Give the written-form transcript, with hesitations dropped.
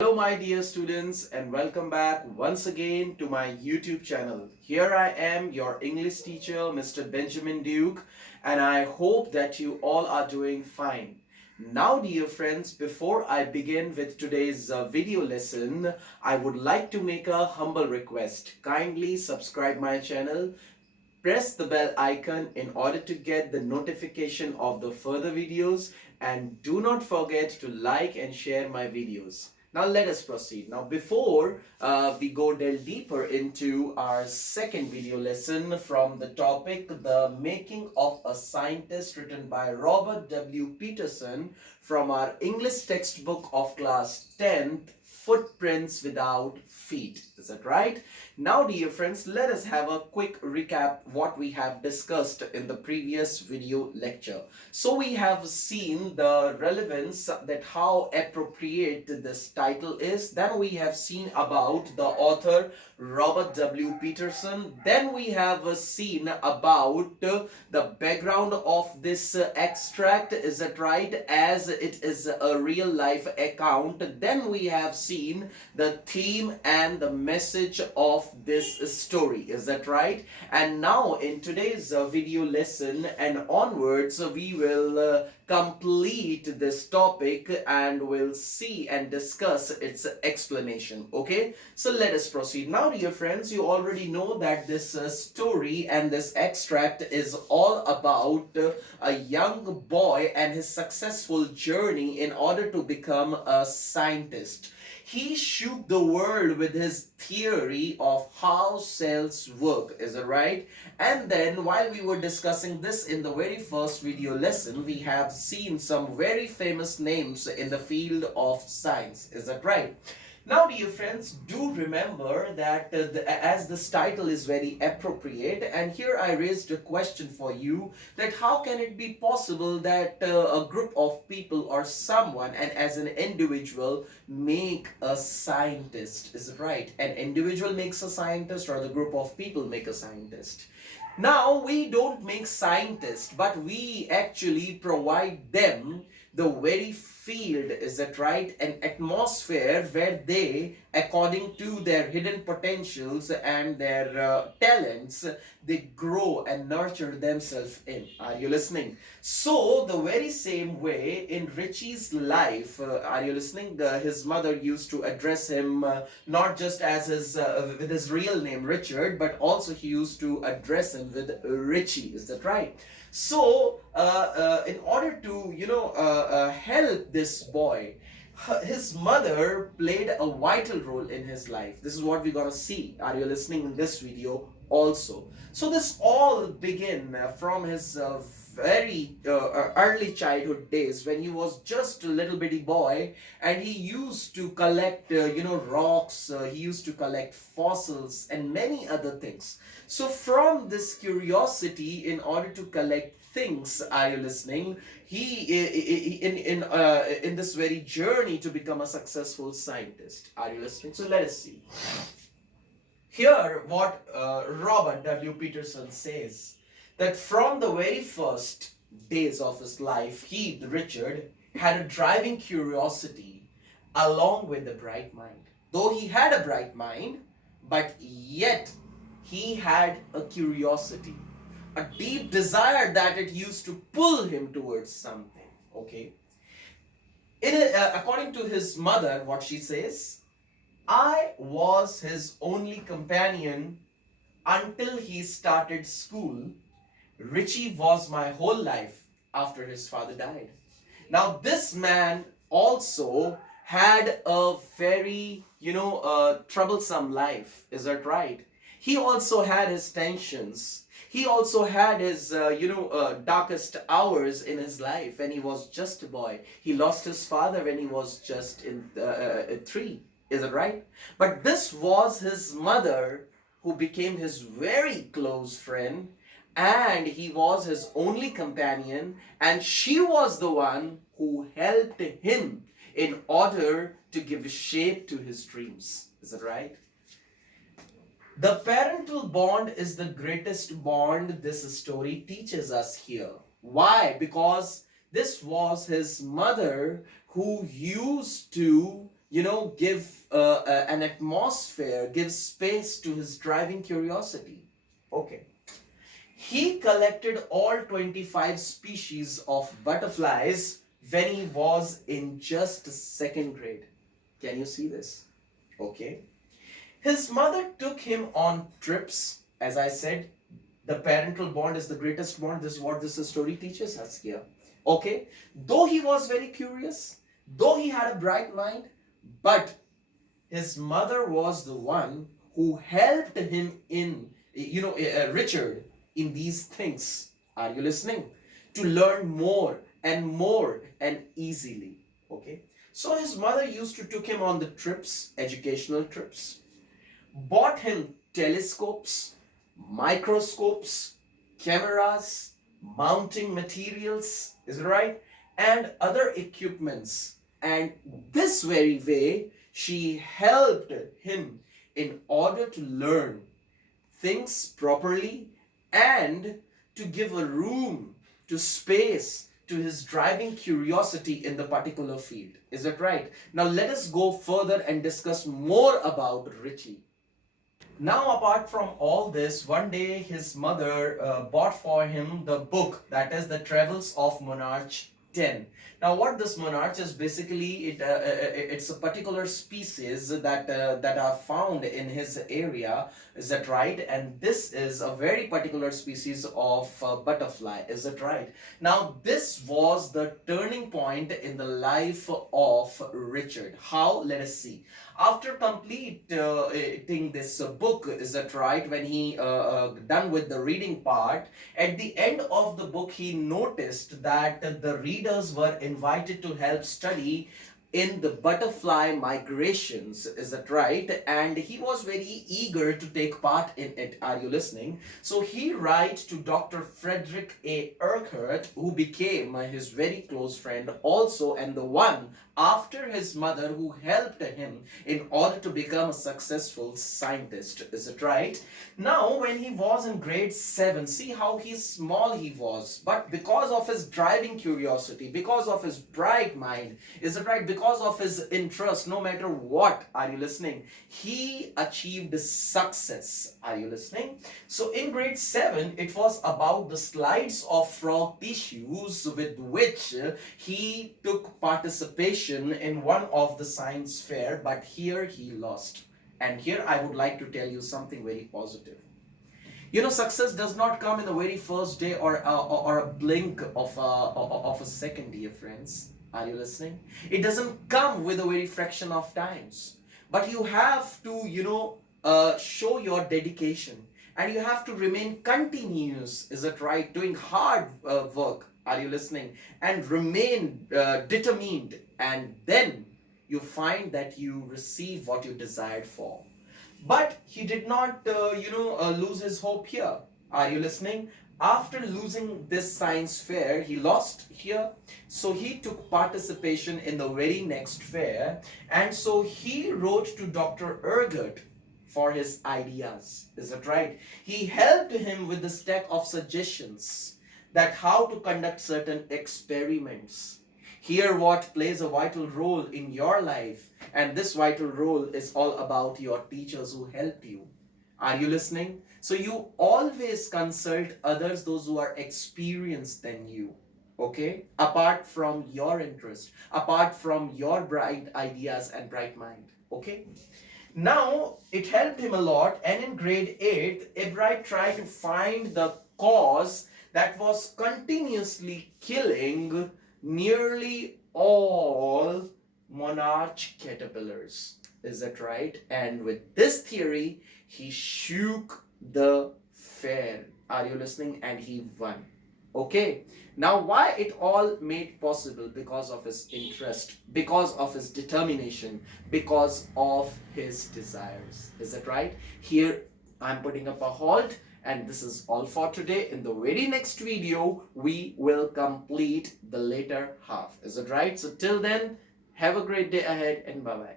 Hello my dear students and welcome back once again to my YouTube channel. Here I am, your English teacher Mr. Benjamin Duke, and I hope that you all are doing fine. Now dear friends, before I begin with today's video lesson, I would like to make a humble request. Kindly subscribe my channel. Press the bell icon in order to get the notification of the further videos, and do not forget to like and share my videos. Now let us proceed. Now before we go delve deeper into our second video lesson from the topic The Making of a Scientist, written by Robert W. Peterson from our English textbook of class 10th, Footprints Without Feet. Is that right? Now dear friends, let us have a quick recap what we have discussed in the previous video lecture. So we have seen the relevance, that how appropriate this title is. Then we have seen about the author Robert W. Peterson. Then we have seen about the background of this extract, is that right, as it is a real life account. Then we have seen the theme and the message of this story, is that right? And now in today's video lesson and onwards, we will complete this topic and we'll see and discuss its explanation. Okay, so let us proceed. Now dear friends, you already know that this story and this extract is all about a young boy and his successful journey in order to become a scientist. He shook the world with his theory of how cells work, is it right? And then while we were discussing this in the very first video lesson, we have seen some very famous names in the field of science, is that right? Now dear friends, do remember that as this title is very appropriate, and here I raised a question for you, that how can it be possible that a group of people or someone and as an individual make a scientist, is it right? An individual makes a scientist or the group of people make a scientist? Now we don't make scientists, but we actually provide them the very field, is that right, an atmosphere where they, according to their hidden potentials and their talents, they grow and nurture themselves in. Are you listening? So the very same way in Richie's life, are you listening, his mother used to address him not just as his with his real name Richard, but also he used to address him with Richie, is that right? So in order to help this boy, his mother played a vital role in his life. This is what we're gonna see. Are you listening in this video also? So this all began from his very early childhood days, when he was just a little bitty boy, and he used to collect rocks, he used to collect fossils and many other things. So from this curiosity in order to collect things, are you listening, he in this very journey to become a successful scientist. Are you listening? So let us see here what Robert W. Peterson says, that from the very first days of his life, he, Richard, had a driving curiosity along with a bright mind. Though he had a bright mind, but yet he had a curiosity, a deep desire that it used to pull him towards something. Okay. According to his mother, what she says, I was his only companion until he started school. Richie was my whole life after his father died. Now, this man also had a very, troublesome life. Is that right? He also had his tensions. He also had his, darkest hours in his life when he was just a boy. He lost his father when he was just in 3. Is it right? But this was his mother who became his very close friend, and he was his only companion, and she was the one who helped him in order to give shape to his dreams. Is that right? The parental bond is the greatest bond this story teaches us here. Why? Because this was his mother who used to give an atmosphere, give space to his driving curiosity. Okay. He collected all 25 species of butterflies when he was in just second grade. Can you see this? Okay. His mother took him on trips. As I said, the parental bond is the greatest bond. This is what this story teaches us here. Okay. Though he was very curious, though he had a bright mind, but his mother was the one who helped him in, Richard, in these things. Are you listening? To learn more and easily. Okay. So his mother used to took him on the trips, educational trips, bought him telescopes, microscopes, cameras, mounting materials, is it right? And other equipments. And this very way, she helped him in order to learn things properly and to give a room, to space, to his driving curiosity in the particular field. Is that right? Now let us go further and discuss more about Richie. Now, apart from all this, one day his mother bought for him the book, that is the Travels of Monarch 10. Now, what this monarch is basically, it's a particular species that are found in his area. Is that right? And this is a very particular species of butterfly. Is that right? Now, this was the turning point in the life of Richard. How? Let us see. After completing this book, is that right, when he done with the reading part, at the end of the book he noticed that the readers were invited to help study in the butterfly migrations. Is that right? And he was very eager to take part in it. Are you listening? So he writes to Dr. Frederick A. Urquhart, who became his very close friend also, and the one after his mother who helped him in order to become a successful scientist. Is it right? Now, when he was in grade 7, see how small he was, but because of his driving curiosity, because of his bright mind, is it right, because of his interest, no matter what, are you listening, he achieved success. Are you listening? So in grade 7, it was about the slides of frog tissues with which he took participation in one of the science fair, but here he lost. And here I would like to tell you something very positive. Success does not come in the very first day or a blink of a second, dear friends. Are you listening? It doesn't come with a very fraction of times. But you have to, show your dedication. And you have to remain continuous, is it right? Doing hard work. Are you listening? And remain determined. And then you find that you receive what you desired for. But he did not, lose his hope here. Are you listening? After losing this science fair, he lost here. So he took participation in the very next fair. And so he wrote to Dr. Urquhart for his ideas. Is that right? He helped him with the stack of suggestions that how to conduct certain experiments. Here what plays a vital role in your life, and this vital role is all about your teachers who helped you. Are you listening? So you always consult others, those who are experienced than you. Okay? Apart from your interest, apart from your bright ideas and bright mind. Okay? Now, it helped him a lot, and in grade 8, Ebright tried to find the cause that was continuously killing nearly all monarch caterpillars. Is that right? And with this theory, he shook the fair. Are you listening? And he won. Okay. Now, why it all made possible? Because of his interest, because of his determination, because of his desires. Is that right? Here, I'm putting up a halt. And this is all for today. In the very next video, we will complete the later half. Is it right? So till then, have a great day ahead and bye-bye.